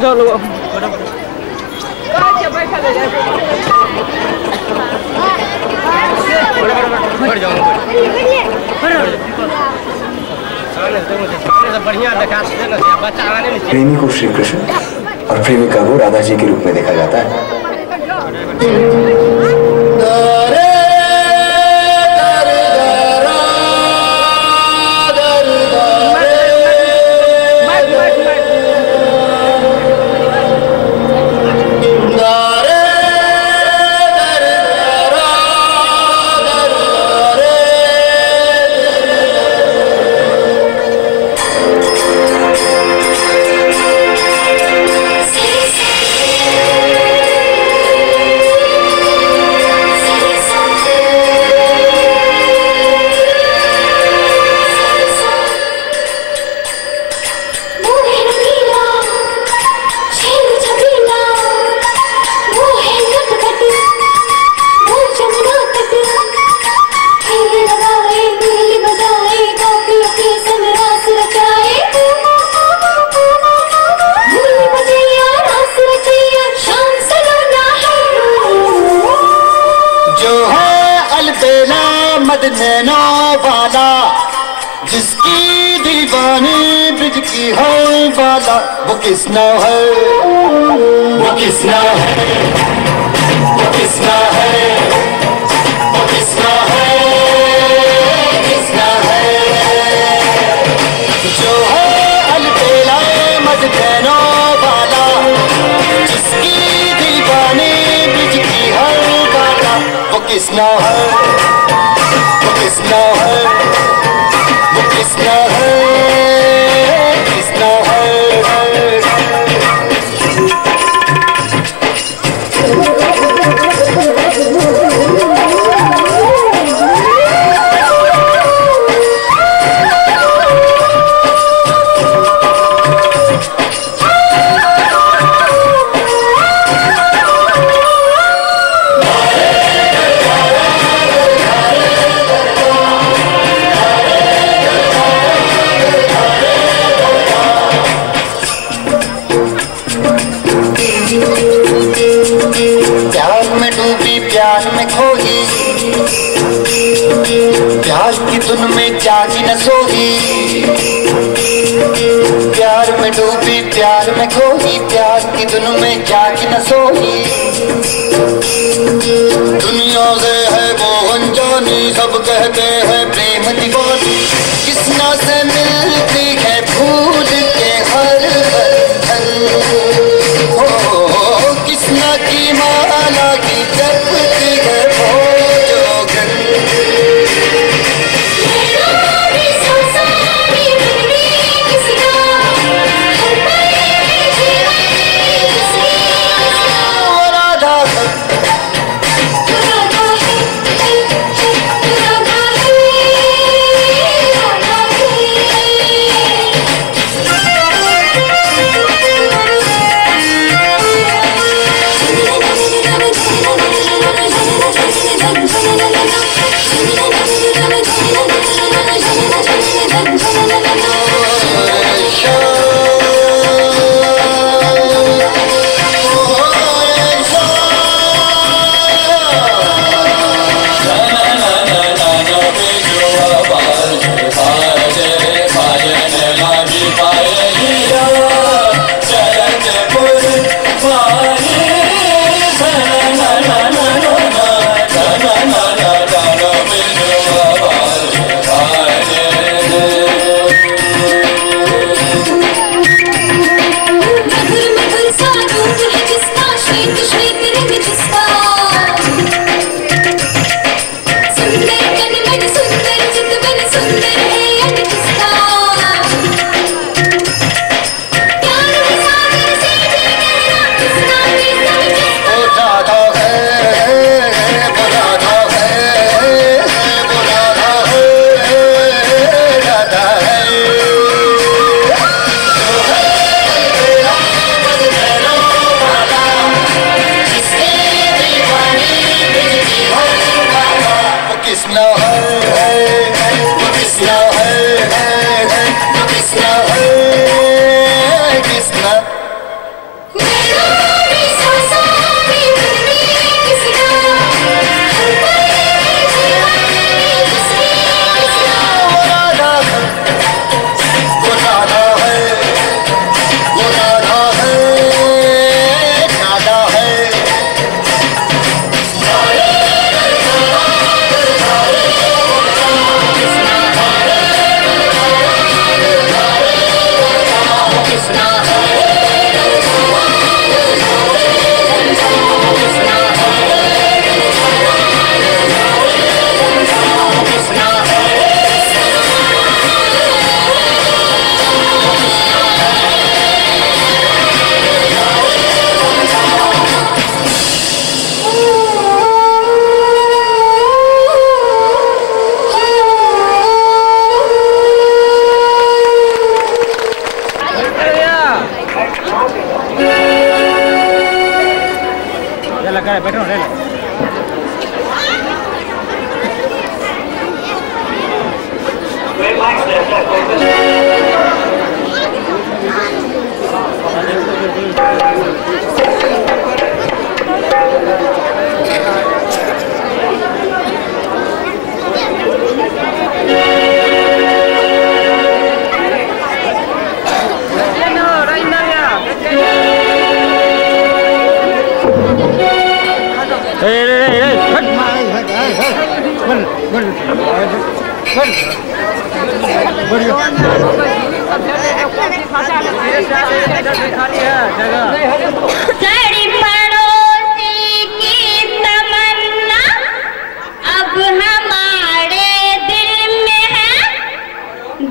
जाओ लोग प्रेमी को श्री कृष्ण और प्रेमिका को राधा जी के रूप में देखा जाता है। जिसकी दीवानी ब्रिज की है वाला वो किसना है, वो किसना है, वो किसना है, वो किसना है, किसना है जो है अलबेला मजनू वाला जिसकी दीवानी ब्रिज की है वाला वो किसना है, वो किसना है, वो किसना है, किसना है। प्यार की धुन में जागी न सोई, प्यार में डूबी प्यार में खोई, प्यार की धुन में जागी न सोई। दुनिया से है वो अनजानी सब कहते हैं प्रेम दीवानी, किसना से मिलती है फूल के हर बंधन हो, किसना की माला की जपती है वो चला कर बैठो रे साड़ी पड़ोसी की तमन्ना अब हमारे दिल में है,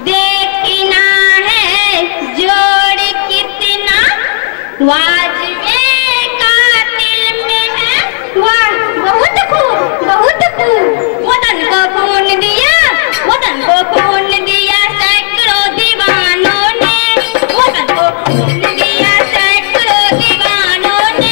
देखना है जोड़ कितना वाजबे का दिल में है। वाह बहुत खूब वतन को खून दिया, वतन को खून दिया सैकड़ों दीवानों ने, वतन को खून दिया सैकड़ों दीवानों ने।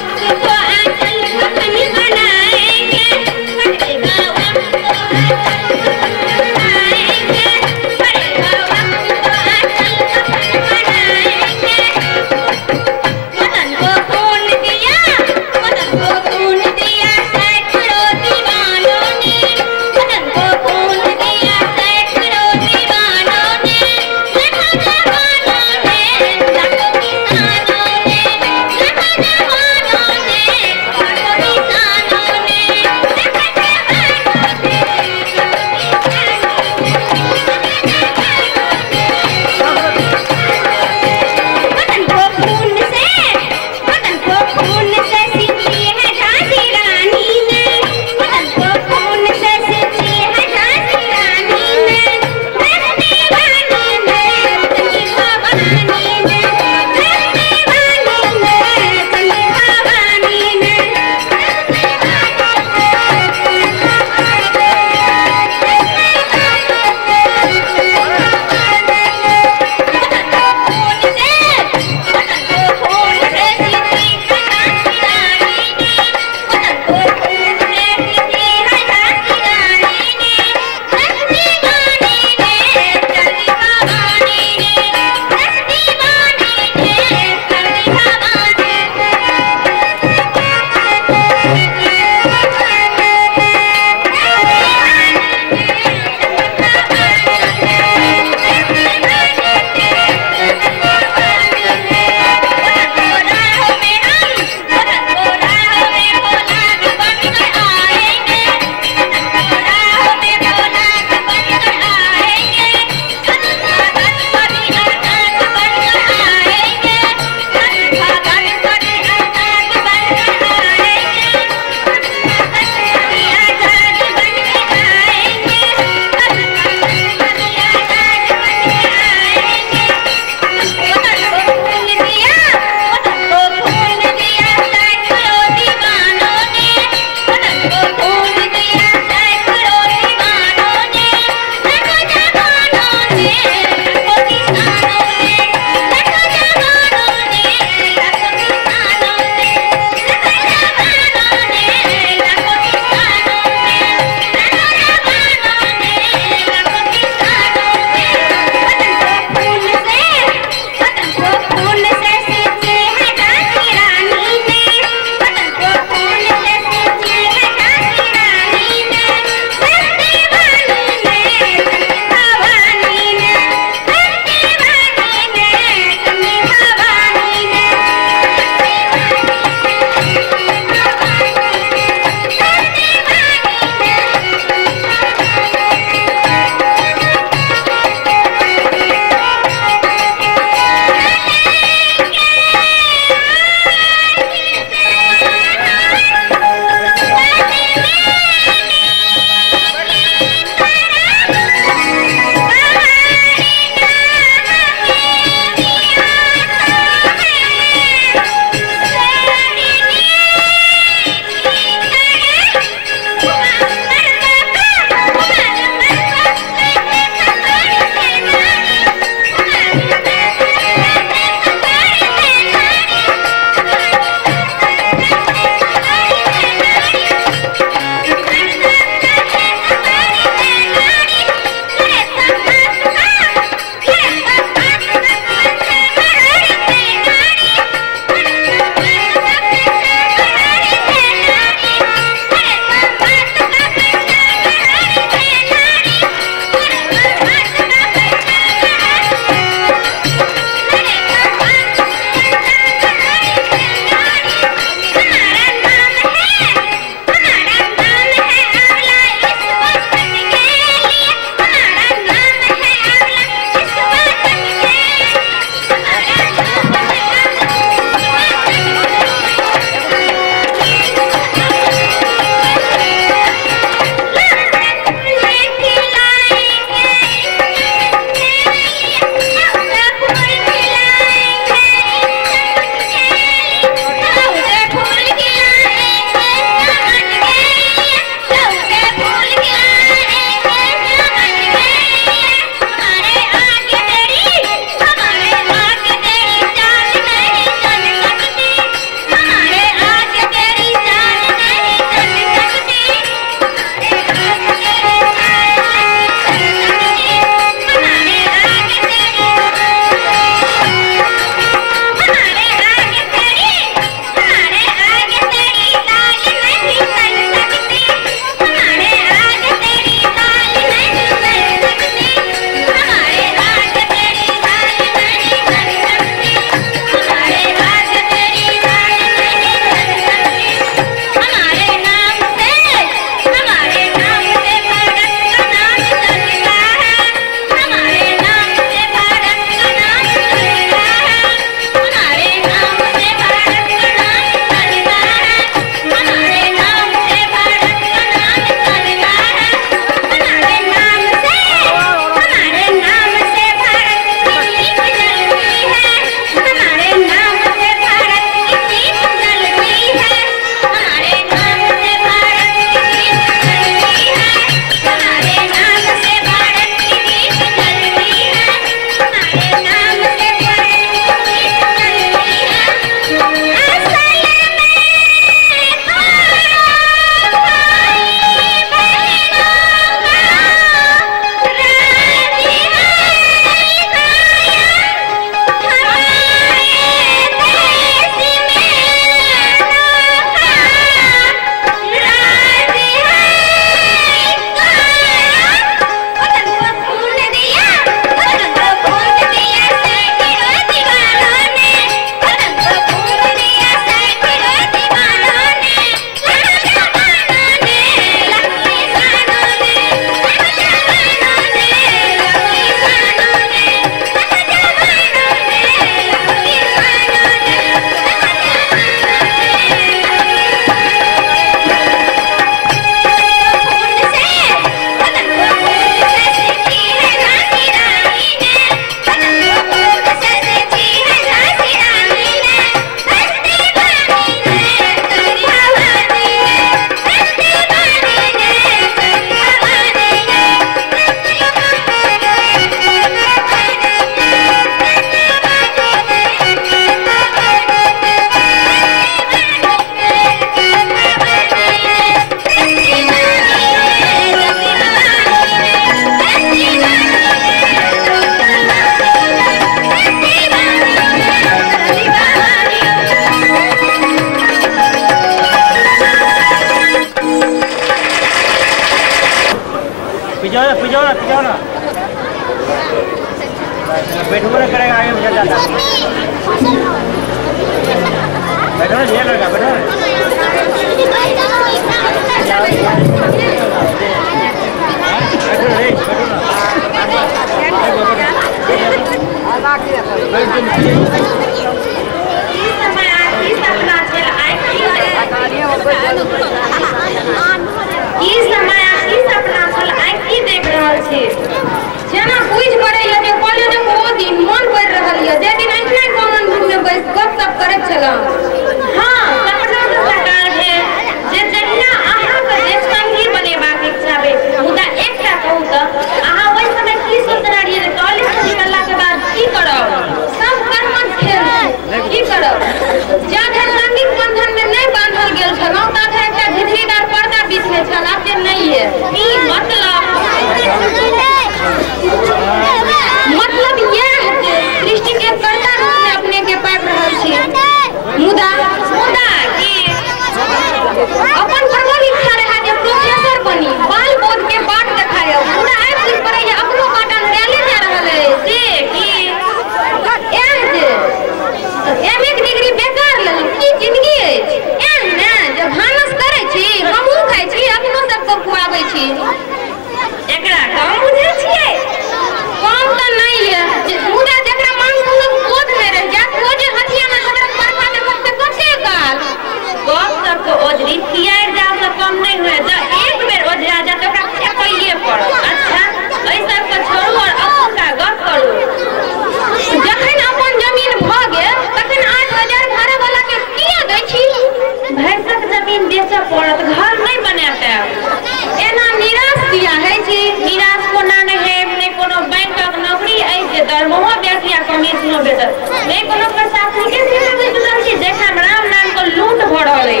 से नहीं कोनो प्रशासन के से जुड़ल छी देखा राम नाम को लूट भ रहल है।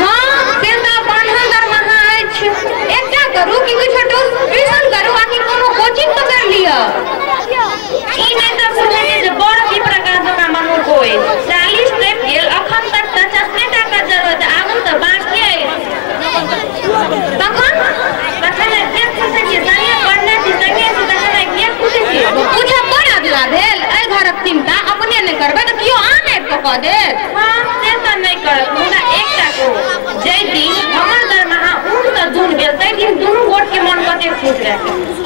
हां से त बान्हल दरमाहा अछि एकटा करू कि कुछ ट्यूशन करू आकि कोनो कोचिंग तो कर लिया ई नै त सुनै जे बड़ की प्रकार का मानू कोई 40 स्टेप गेल अखन तक 50 टाका जरूरत आगन त बाकी है तखन के खुशे के जानिए पढ़ना छी तके से तखन के खुशे के पूछा पर अगला भेल ए घरक चिंता अपने नै करबे त कियो आने तो क दे। हां से त नै करत मुदा एकटा को जै दिन हमर दरमाहा ऊन त दून गेल तै दिन दुनु गोट के मन कते खुश रहे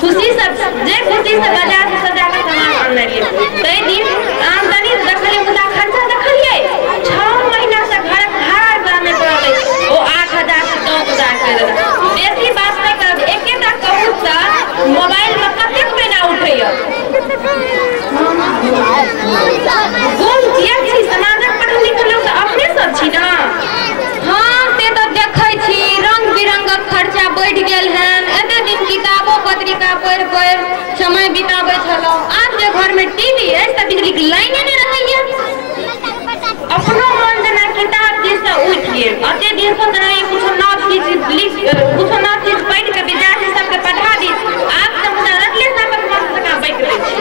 खुशी सब जे खुशी से बाजार से सजा के सामान आनने लिए तै दिन आमदनी देखलिए मुदा खर्चा देखलिए 6 महीना से घर भाड़ा करने पड़ले ओ 8000 से 10000 कर बेसी बात नै कर एकेटा कहू त मोबाइल में कते पैसा उठैया कोन किया छी समाजक पढ़ल लिखल लोग अपने सब छी ना। हां से त देखै छी रंग बिरंगक खर्चा बढ़ गेल हन एते दिन किताबो पत्रिका पढ़ समय बिताबै छलो आज जे घर में टीवी है त बिजली की लाइन नै रहैया अपनो मन जना किताब दिस से उठ गेल अते दिन से जना कुछ नव चीज लिख कुछ नव चीज पढ़ के विद्यार्थी सब के पढ़ा दी आप त मुदा रखले सब मन से का बैठ रहे छी।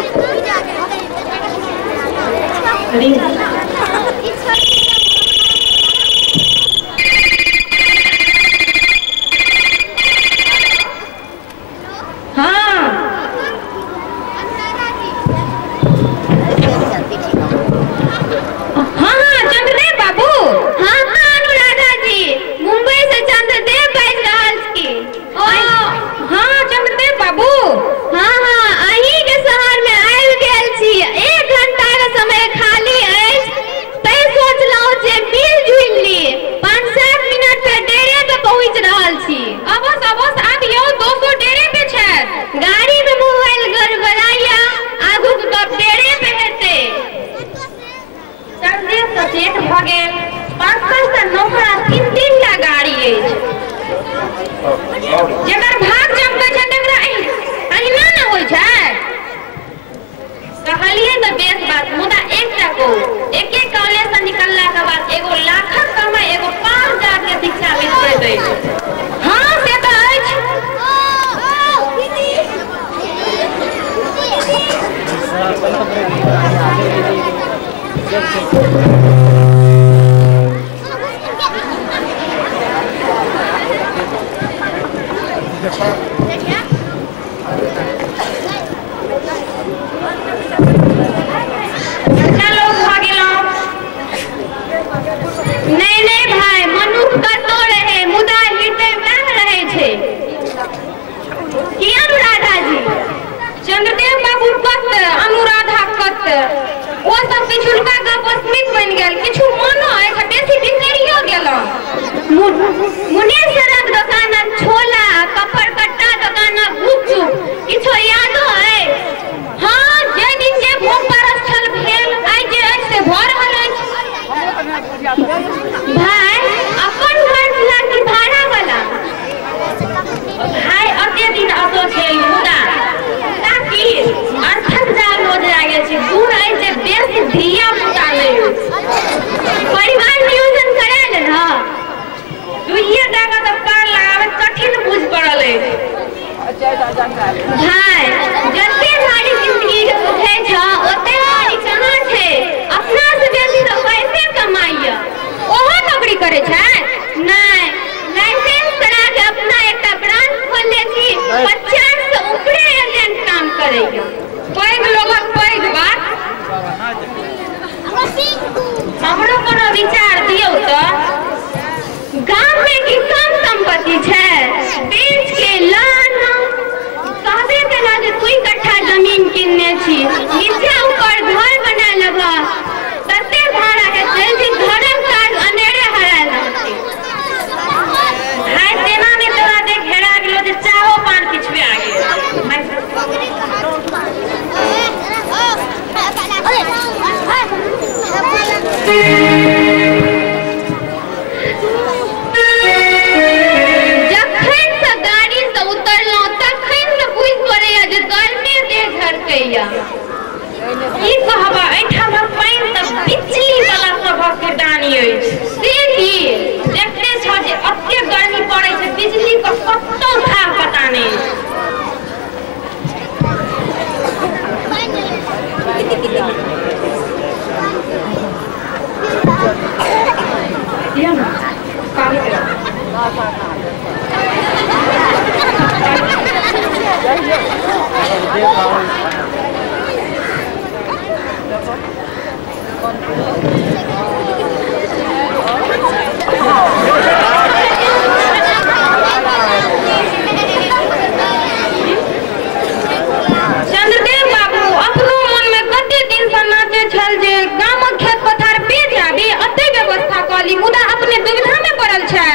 चंद्रदेव बाबू अपनो मन में कते दिन से नाचे छल जे गामक खेत पथार बेच आबी अते व्यवस्था कली मुदा अपने दुविधा में पड़ल छै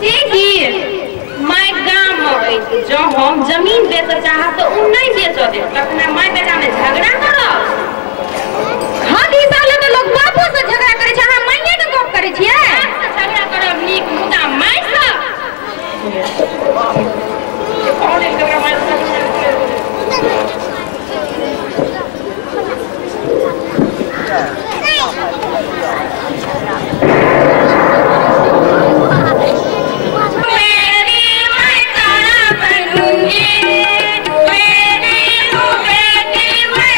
से की मैं गाम में जो हम जमीन बेच चाह तो उ नहीं बेच दे तखने मैं बेटा में झगड़ा करब हां ई साले में लोग बापू से झगड़ा करे छै हम माइये के गप करे छियै झगड़ा करब नीक मुदा मैं से कौन एक झगड़ा मैं मेरी मैं तारा बनूंगी मेरी बेटी मैं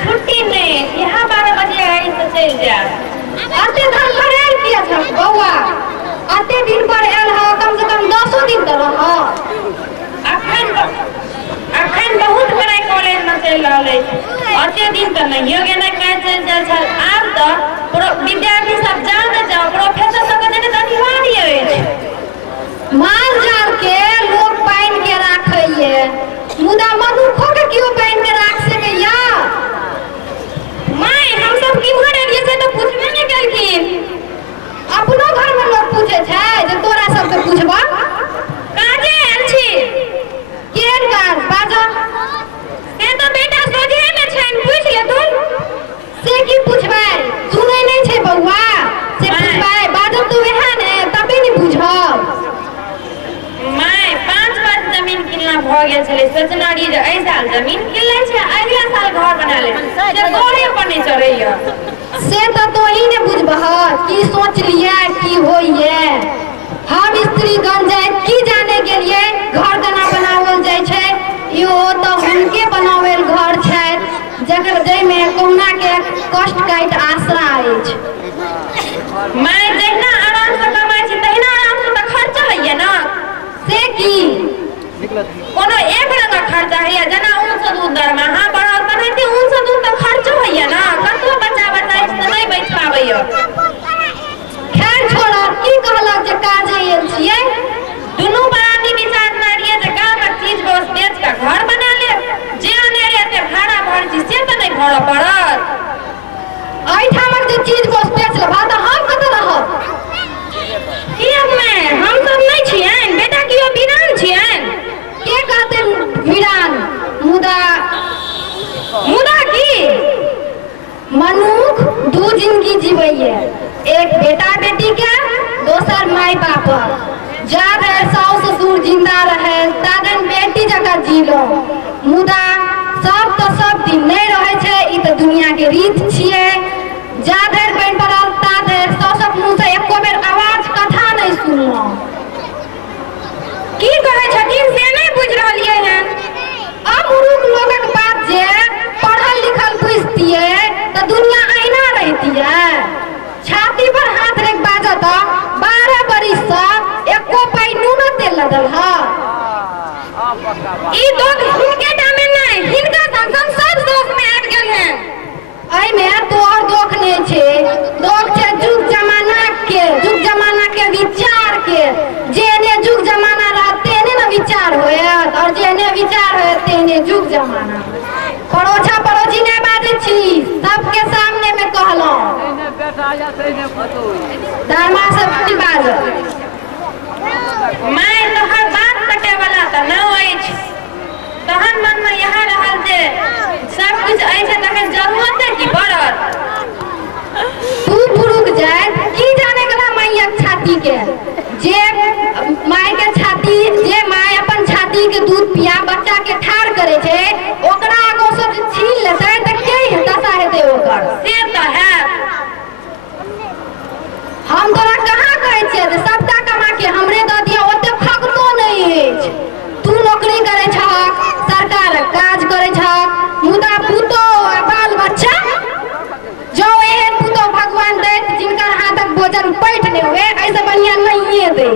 छुट्टी नहीं यहाँ 12 बजे आई तो चल जा। अते धन भराल किया था बउआ, अते दिन पर आयल हो, कम से कम 10 दिन तो रह। अखन बहुत बड़ा कॉलेज में चल रहा है, अते दिन तो नहीं हो गया ना कह चल जा छल। आब तो विद्यार्थी सब जान जाओ, प्रोफेसर सब के तो अनिवार्य है। माल जाल के लोग पाइन के राखे ये, मुदा मनुखो के क्यों पाइन के राख सके या? माय हम सब किमहर एलिए से तो पूछबे नहीं केलखिन। अपनो घर में लोग पूछे छै जे तोरा सब के पूछबा। काजे आयल छी? केन काज बाजा? से तो बेटा सोझे में छैन, पूछ ले तू। से की पूछबै? सुनै नहीं छै बउआ, से पूछबै बाजब तो वहे ने तबे नहीं बुझब। माय 5 वर्ष जमीन किनला भ गेल छले, सोचना रही जे एहि साल जमीन किन लै छै, अगला साल घर बना ले, जे तोरे पर नहीं चढ़ैया। से तो तोही ने बुझबह की सोच लिया की होइए। हम स्त्रीगण जाय की जाने के लिए घर केना बनावल जाय छै, यो तो हुनके बनावेल घर छै जकर जय में कहुना के कष्ट काट आसरा अछि। माय जहिना आराम से कमाई छी तहिना आराम से तो खर्चा होइए ना। से की कोनो एक रंग खर्चा है, जना ऊन से दूध दरमाहा बढ़ल तनाहिते ऊन से दूध तो खर्चो होइए ना। कतो बच्चा से नहीं बच पाबैय। खैर छोड़ा, की कहलक जे काजे आयल छियै? दुनू बराती विचार मारिए जे गांव में चीज बस बेच के घर बना ले, जे अनेरे ते भाड़ा भरती से तो नहीं भर पड़त। एहि ठामक जे चीज बस बेच लेबा त हम कत रहब? किया मैं हम सब नहीं छियन, बेटा कियो बिरान छियन। के कहते वीरान? मुदा की मनुख दू जिंदगी जीवैये, एक बेटा बेटी के, दोसर माय बाप। जाधर सास ससुर जिंदा रहे ताधर बेटी जका जी लो, मुदा सब तो सब दिन नहीं रहे छै, ई तो दुनिया के रीत छियै। जाधर बन पड़ल ताधर सासक मुंह से एको बेर आवाज कथा नहीं सुनलो। की कहे छथिन से नहीं बुझ रहलिए हैं। अमूर्ख लोगक बात जे पढ़ल लिखल बुझतिए तो दुनिया अहिना रहतिए। छाती पर हाथ रख बाजत 12 बरिस से एको पाई नून तेल लदल ह। ई दोग हिनके दामे नहीं, हिनका संग सब दोग में आबि गेल हैं। एहि में तोहर दोख नहीं छे, दोख छे जुग जमाना के विचार के। जेने जुग जमाना रहते ने ना विचार होयत, और जेने विचार होयत तेने जुग जमाना। पड़ोछा पड़ोसी नहीं बाजे छी, सबके सामने में कहलो धर्मा सब की बाज। मैं तोहर बात कटे वाला त न अछि, तहन मन में यहाँ रहल जे सब कुछ ऐसे तखन जरूरत की पड़त। तू पुरुख जाय की जाने गला मायक छाती के, जे माय के छाती, जे माय अपन छाती के दूध पिया बच्चा के ठार करे छै, ओकरा आगो से छीन लेतै त के दशा हेतै ओकर। से त है हम तोरा कहाँ कहै छियै जे सबटा कमा के हमरे द दिया, ओते खगतो नहीं अछि। तू नौकरी करे छहक, सरकारक काज करे छहक, मुदा पुतो आ बाल बच्चा जो एहन पुतो भगवान दैत जिनकर हाथक भोजन पैठ नहीं हुए, ऐसे बढ़िया नहीं दे।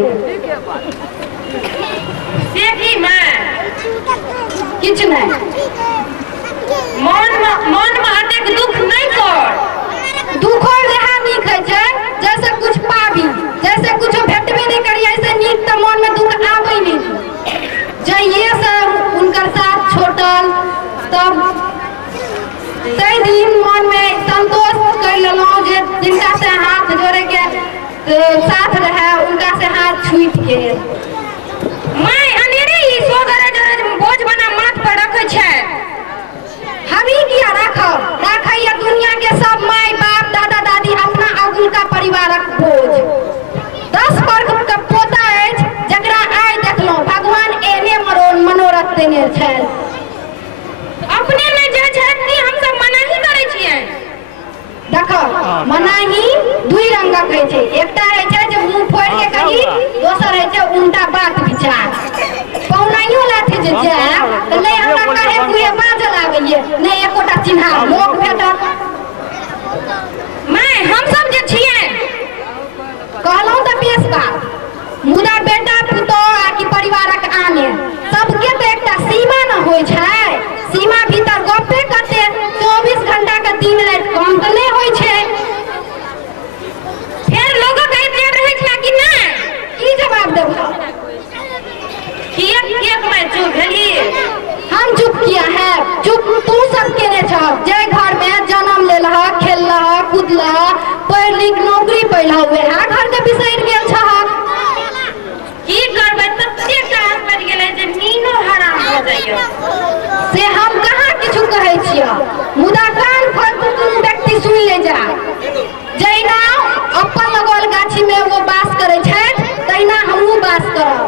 से की मैं किछ नहीं, मन में अतेक दुख नहीं कर। दुखो रहा नीक है छै, जैसे कुछ पाबी, जैसे कुछ भेटबे नहीं करी, ऐसे नीक तो मन में दुख आबै नहीं। जइए से उनकर साथ छोटल तब तै दिन मन में संतोष कर लेलो जे जिनका से हाथ जोड़े के साथ रहे उनका से हाथ छूट के। मैं अनेरे ही सोगरे बोझ बना माथ पर रखे छै, हमी किया राखब? राखैया दुनिया के सब माय बाप दादा दादी अपना अगुल का छै। अपने में जे छथि हम सब मनाही करै छियै। देखो मनाही दुई रंगक होइ छै, एकटा होइ छै जे मुंह फोड़ के कही, दोसर होइ छै उल्टा बात विचार। पौनाइयो लाथे जे जाय त नै हमरा कहे दुए बाजल आबैये, नै एकोटा चिन्हा लोक भेटत। मैं हम सब जे छियै कहलहुं त बेस बात, मुदा बेटा पुतौह आ कि परिवारक आने सबके त एकटा सीमा न होइ छै। सीमा भीतर गप्पे करते 24 घंटा के दिन रात काम त नै होइ छै। फेर लोगक ऐते रहै छै कि नै, की जवाब देबो? किया मैं चुप भेली? हम चुप किया है? चुप तू सब केने छ, जे घर में जन्म लेलह, खेललह, कूदलह, पढ़ लिख नौकरी पैलह, वएह घर के बिसरि गेल छ। की करबै? तते काम पड़ि गेलै जे नीनो हराम भ जाइए। से हम कहाँ किछु कहै छियै, मुदा कान खोल के दुनू व्यक्ति सुनि ले जा। जहिना अपन लगल गाछी में वो बास करै छथि, तहिना हमहूँ बास करब।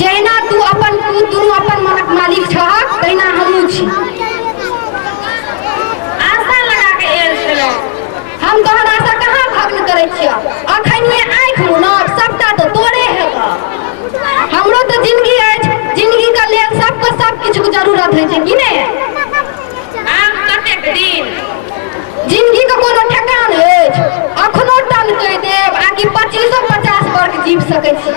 जहिना तू दुनू अपन मनक मालिक छह, तहिना हमहूँ छी। आशा लगा के आयल छलहुँ। हम तोहर आशा कहाँ भग्न करै छियै। अखनिए आँखि मुनब सबटा तऽ तोरे हेतऽ। हमरो तऽ जिंदगी अछि, जिंदगी के लेल सबके सब किछु के जरूरत होइ छै कि नहि? आब कतेक दिन? जिंदगी के कोनो ठेकान अछि? अखनो टन कहि देब आ कि 25-50 वर्ष जीव सकै छी।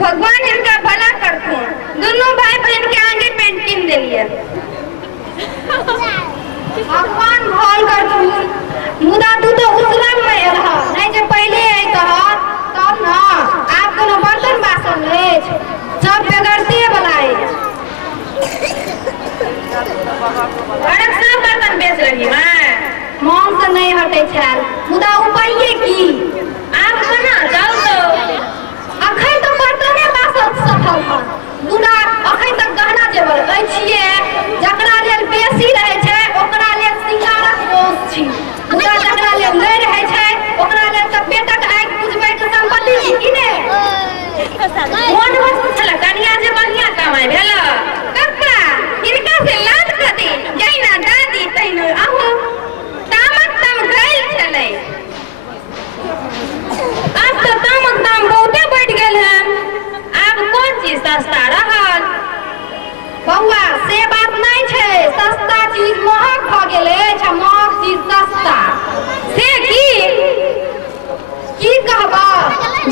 भगवान इनका भला करथुन। दोनों भाई बहन के आगे पेंटिंग दिलिए, भगवान भल करथुन। मुदा तू तो उसरम में रह, नहीं जे पहले अइतह तब न। आब कोनो बर्तन बासन अछि, सब बेगरते वाला अछि। घरक सब बर्तन बेच रही मैं, मोन से नहीं हटे छल, मुदा उपाय की? आब केना जाऊ तो अखन तो बर्तने बासन सफल ह, मुदा अखन तक गहना जेवर लै छियै। जकरा लेल बेसी रहै छै ओकरा लेल सिंगारक दोष छी, मुदा जकरा लेल नहि रहै छै ओकरा लेल तऽ पेटक आगि बुझबै के संपत्ति छी कि ने? मोन वस्तु छल कनिया जे बढ़िया कमाई भेल, कक्का हिनका से लाद क दी, जहिना दादी तहिना अहू। तामक तम गइल छलै, अब तो तामक दाम बहुते बढ़ गेल है। अब कौन चीज सस्ता रहल? बउआ से बात नहीं छै, सस्ता चीज महग भ गेल अछि, महग चीज सस्ता। से की कहबा?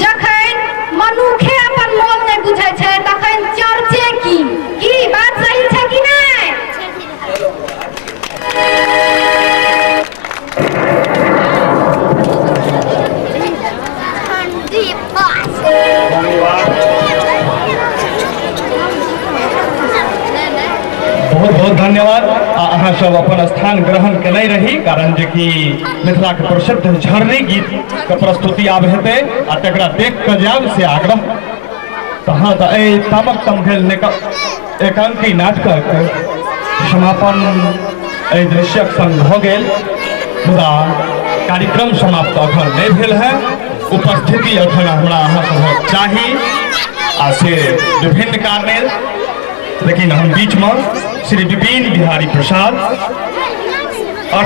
जखन मनुखे अपन मोल नहीं बुझै छै तखन चर्चे की बात सही छै कि नहीं? बहुत बहुत धन्यवाद। अहाँ सब अपन स्थान ग्रहण केने रही, कारण जे कि मिथिला के प्रसिद्ध झरनी गीत के प्रस्तुति आब हेतै आ तकरा देख कऽ जायब से आग्रह। तहाँ तऽ तामक तम भेल एकांकी नाटकक समापन दृश्यक संग भऽ गेल, मुदा कार्यक्रम समाप्त अखन नहीं भेल है। उपस्थिति अखन हमरा अहाँ सबक चाही आ से विभिन्न कारणे, लेकिन हम बीच में श्री विपिन बिहारी प्रसाद और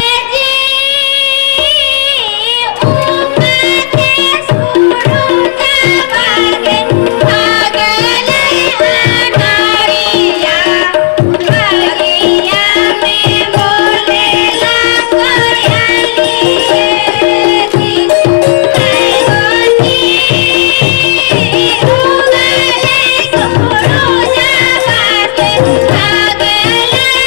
Bye.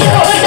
छोड़